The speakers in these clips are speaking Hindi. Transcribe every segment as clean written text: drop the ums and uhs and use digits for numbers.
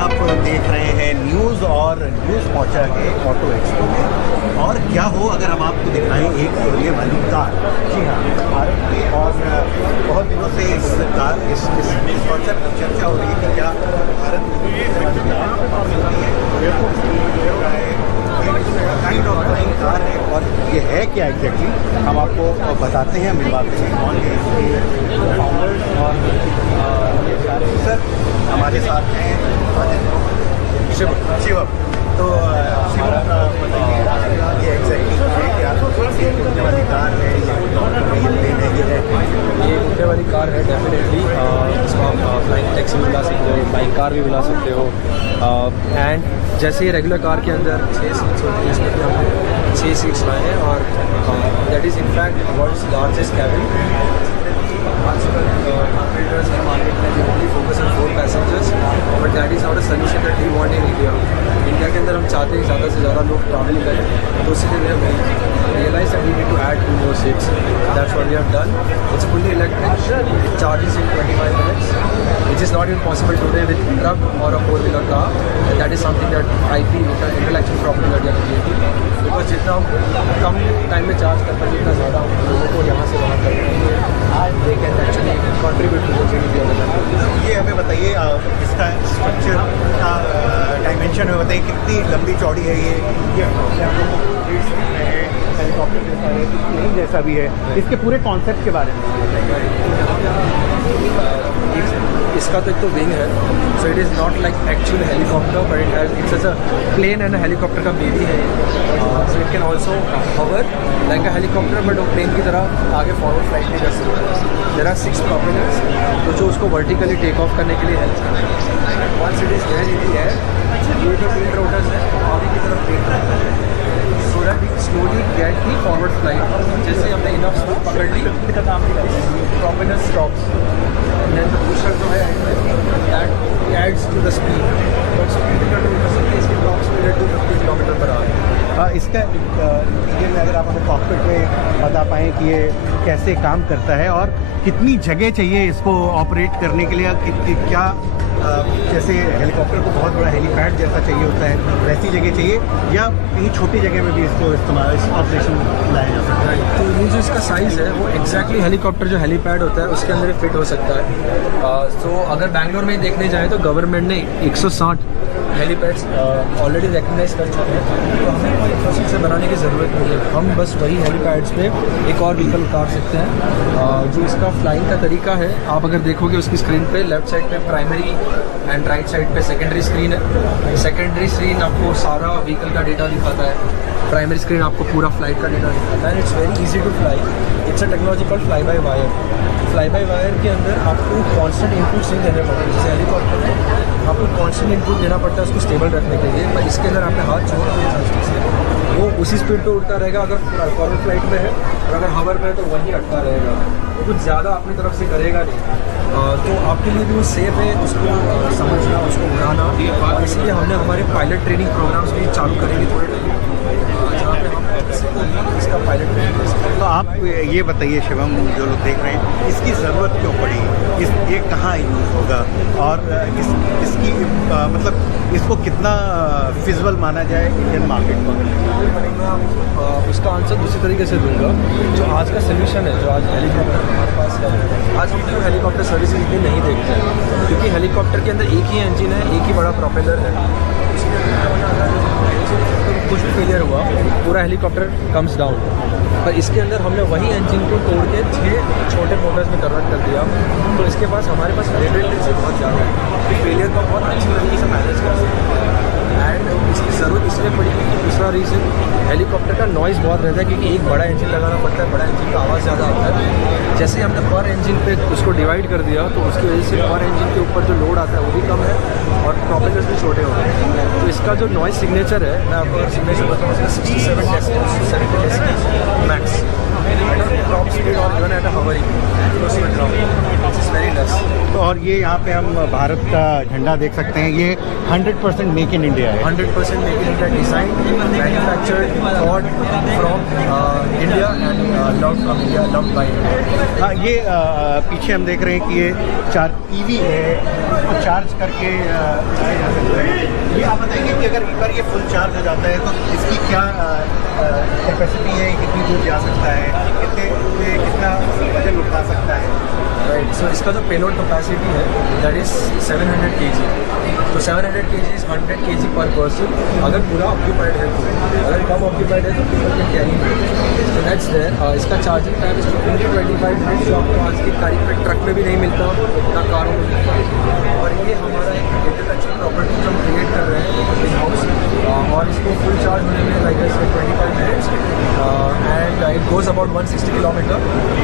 आप देख रहे हैं न्यूज़ और न्यूज़ पहुंचा है ऑटो एक्सपो में। और क्या हो अगर हम आपको दिखाएं एक ये वाली कार। जी हाँ, भारत में और बहुत दिनों से इस कार इस कॉन्सेप्ट की चर्चा हो रही है कि क्या भारत में काइंड ऑफ फ्लाइंग कार है और ये है क्या एग्जैक्टली हम आपको बताते हैं, मिलवाते हैं कौन है इसके फाउंडर्स। और सर हमारे साथ हैं शिवम। तो शिवम बताइए ये एग्जैक्टली है क्या, ये उड़ने वाली कार है, ये प्लेन है, ये उड़ने वाली कार है डेफिनेटली। इसको आप फ्लाइंग टैक्सी भी बुला सकते हो, फ्लाइंग कार भी बुला सकते हो। एंड जैसे ही रेगुलर कार के अंदर 6 सीट्स होती है, इसमें भी हमने 6 सीट्स लाए हैं और that is in fact world's largest cabin. आजकल ट्रेडर्स हैं मार्केट में जो only focus on 4 passengers, but that is not a solution that we want in India. India के अंदर हम चाहते हैं ज़्यादा से ज़्यादा लोग ट्रैवल करें, तो उसी लिए हमने realized that we need to add 2 more seats. That's what we have done. It's fully electric. It charges in 25 minutes, which is not even possible today with truck or a 4-wheeler car. And that is something that I feel is an intellectual property that we are creating. Because जितना हम कम टाइम में चार्ज कर पाएंगे उतना ज़्यादा हम लोगों को यहाँ से वहाँ कर पाएंगे। They can actually contribute to the GDP of the country. ये हमें बताइए इसका स्ट्रक्चर का डायमेंशन में बताइए कितनी लंबी चौड़ी है ये हेलीकॉप्टर जैसा है, प्लेन जैसा भी है, इसके पूरे कॉन्सेप्ट के बारे में। इसका तो एक तो विंग है, so it is not like actual helicopter but it has its a plane and helicopter का बेबी है। So it can also hover like a helicopter but वो प्लेन की तरह आगे फॉरवर्ड फ्लाइट नहीं कर सकता। देयर आर 6 प्रोपेलर्स तो जो उसको वर्टिकली टेक ऑफ करने के लिए हेल्प करते हैं। Once it is there in the air, ये जो 3 रोटर्स हैं आगे की तरफ टेक करते हैं so that we slowly get the forward flight. जैसे हमने enough speed पकड़ ली, का काम नहीं करता, propeller stops and then the booster जो है that adds to the speed. But speed control कर सकते हैं इसके top speed है 250 km/h। इसका डिटेल में अगर आप हमें कॉकपिट में बता पाएँ कि ये कैसे काम करता है और कितनी जगह चाहिए इसको ऑपरेट करने के लिए, क्या जैसे हेलीकॉप्टर को बहुत बड़ा हेलीपैड जैसा चाहिए होता है वैसी जगह चाहिए या कहीं छोटी जगह में भी इसको इस्तेमाल इस ऑपरेशन लाया जा सकता है। तो ये जो इसका साइज़ है वो एक्जैक्टली हेलीकॉप्टर जो हेलीपैड होता है उसके अंदर फिट हो सकता है। तो अगर बैंगलोर में देखने जाए तो गवर्नमेंट ने 160 हेलीपैड्स ऑलरेडी रिकगनाइज कर चुके हैं, तो हमें कोई प्रोसेस से बनाने की ज़रूरत नहीं है। हम बस वही हेलीपैड्स पे एक और व्हीकल उतार सकते हैं। जो इसका फ्लाइंग का तरीका है, आप अगर देखोगे उसकी स्क्रीन पे लेफ्ट साइड पे प्राइमरी एंड राइट साइड पे सेकेंडरी स्क्रीन है। सेकेंडरी स्क्रीन आपको सारा व्हीकल का डेटा दिखाता है, प्राइमरी स्क्रीन आपको पूरा फ्लाइट का डेटा दिखाता है। It's very easy to fly. It's a technology called fly by wire. Fly by wire के अंदर आपको कॉन्स्टेंट इनपुट्स नहीं देने पड़ते। जैसे हेलीकॉप्टर में आपको कॉन्स्टेंट इनपुट देना पड़ता है उसको स्टेबल रखने के लिए, पर इसके अंदर आपने हाथ छोड़ दिया जस्ट से वो उसी स्पीड पे उड़ता रहेगा अगर फॉरवर्ड फ्लाइट में है, और अगर हवर में है तो वहीं अटका रहेगा, वो कुछ ज़्यादा अपनी तरफ से करेगा नहीं। तो आपके लिए भी वो सेफ है उसको समझना, उसको उड़ाना। और इसलिए हमने हमारे पायलट ट्रेनिंग प्रोग्राम्स भी चालू करेंगे थोड़े जहाँ पे हम इसका पायलट ट्रेनिंग। तो आप ये बताइए शिवम, जो लोग देख रहे हैं इसकी ज़रूरत क्यों पड़ी, ये कहाँ यूज़ होगा और इसकी मतलब इसको कितना फिजिबल माना जाए इंडियन मार्केट में। मैं उसका आंसर दूसरी तरीके से दूंगा। जो आज का सोल्यूशन है, जो आज हेलीकॉप्टर हमारे पास है, आज हम लोग हेलीकॉप्टर सर्विस इतनी नहीं देखते हैं क्योंकि हेलीकॉप्टर के अंदर एक ही इंजन है, एक ही बड़ा प्रोपेलर है। कुछ भी फेलियर हुआ पूरा हेलीकॉप्टर कम्स डाउन, पर इसके अंदर हमने वही इंजन को तोड़ के 6 छोटे मोटर्स में कन्वर्ट कर दिया। तो इसके पास हमारे पास रेडिएंसी बहुत ज़्यादा है, तो फेलियर को बहुत अच्छी तरीके से मैनेज कर सकते हैं। एंड इसकी ज़रूरत इसलिए पड़ी क्योंकि दूसरा रीज़न हेलीकॉप्टर का नॉइज़ बहुत रहता है क्योंकि एक बड़ा इंजन लगाना पड़ता है, बड़ा इंजन का आवाज़ ज़्यादा आता है। जैसे ही हमने पर इंजन पे उसको डिवाइड कर दिया तो उसकी वजह से पर इंजन के ऊपर जो लोड आता है वो भी कम है और प्रोपेलर्स भी छोटे हो गए। तो इसका जो नॉइज़ सिग्नेचर है, मैं आपको अगर सिग्नेचर बताऊँ उसका 67 decibels to 70 decibels max top speed और इवन एट हवरिंग उसमें ड्रॉप इट्स वेरी लेस। तो और ये यहाँ पे हम भारत का झंडा देख सकते हैं, ये 100% मेक इन इंडिया है। 100% make in India, design manufactured thought from India and loved from India, loved by India. हाँ, ये पीछे हम देख रहे हैं कि ये 4 EV है। चार्ज करके आया जा सकता है। ये आप बताएंगे कि अगर एक बार ये फुल चार्ज हो जाता है तो इसकी क्या कैपेसिटी है, कितनी दूर जा सकता है, कितना वजन उठा सकता है? राइट, सो इसका जो पेलोड कैपेसिटी है दैट इज़ 700 kg। तो 700 kg इज़ 100 kg पर पर्सन। अगर पूरा ऑक्यूपाइड है तो, अगर कम ऑक्यूपाइड है तो people can carry. So that's there. इसका चार्जिंग टाइम इज 25 मिनट्स, जो आपको आज की तारीख में ट्रक में भी नहीं मिलता ना कारों में मिलता। और ये हमारा एक इंटेलेक्चुअल प्रॉपर्टी जो हम क्रिएट कर रहे हैं इन हाउस, और इसको फुल चार्ज होने में like 25 minutes and it goes about 160 kilometre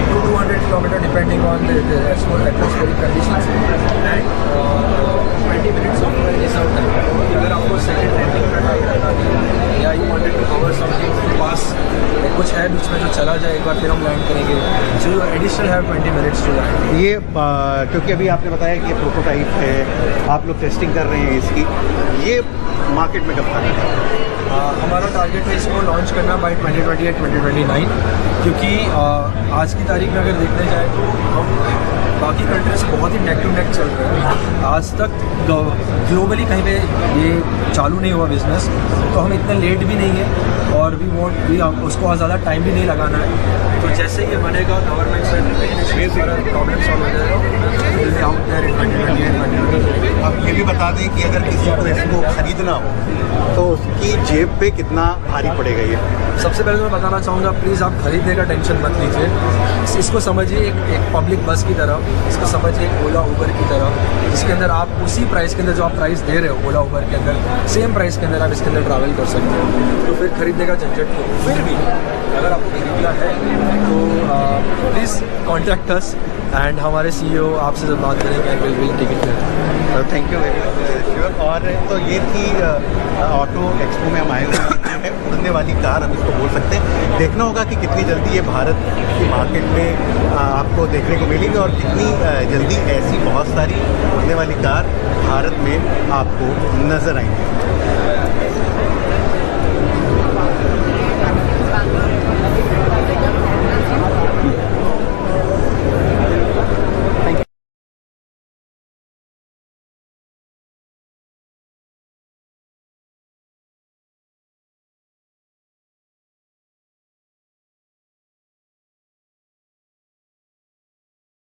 to 200 kilometre depending on the atmospheric conditions and 20 minutes of reserve time. अगर आपको सेकंड रेंटिंग करना है या you wanted to cover something पास कुछ है बीच में जो चला जाए, एक बार फिर हम लैंड करेंगे, so you additional have 20 minutes to land. ये क्योंकि अभी आपने बताया कि ये प्रोटोटाइप है, आप लोग टेस्टिंग कर रहे हैं इसकी, ये मार्केट में कब तक है? हमारा टारगेट है इसको लॉन्च करना बाय 2028-2029, क्योंकि आज की तारीख में अगर देखने जाए तो हम बाकी कंट्रीज बहुत ही नेक टू नेक चल रहे हैं। आज तक ग्लोबली कहीं पे ये चालू नहीं हुआ बिज़नेस, तो हम इतने लेट भी नहीं है और भी उसको ज़्यादा टाइम भी नहीं लगाना है। तो जैसे ये बनेगा गवर्नमेंट से प्रॉब्लम सॉल्व हो जाएगा आउट देयर इन 2028-2029। अब ये भी बता दें कि अगर किसी को इसको खरीदना हो तो उसकी जेब पे कितना भारी पड़ेगा ये? सबसे पहले तो मैं बताना चाहूँगा, प्लीज़ आप खरीदने का टेंशन मत लीजिए। इसको समझिए एक पब्लिक बस की तरह, इसको समझिए एक ओला उबर की तरह, जिसके अंदर आप उसी प्राइस के अंदर जो आप प्राइस दे रहे हो ओला उबर के अंदर, सेम प्राइस के अंदर आप इसके अंदर ट्रैवल कर सकते हो। तो फिर खरीदने का झंझट नहीं हो। फिर भी अगर आपको खरीदना है तो प्लीज़ कॉन्टैक्ट अस एंड हमारे CEO आपसे जब बात करेंगे and will take it. Thank you very much. और तो ये थी ऑटो एक्सपो में हम आए हुए हैं, उड़ने वाली कार हम इसको बोल सकते हैं। देखना होगा कि कितनी जल्दी ये भारत की मार्केट में आपको देखने को मिलेगी और कितनी जल्दी ऐसी बहुत सारी उड़ने वाली कार भारत में आपको नज़र आएंगी।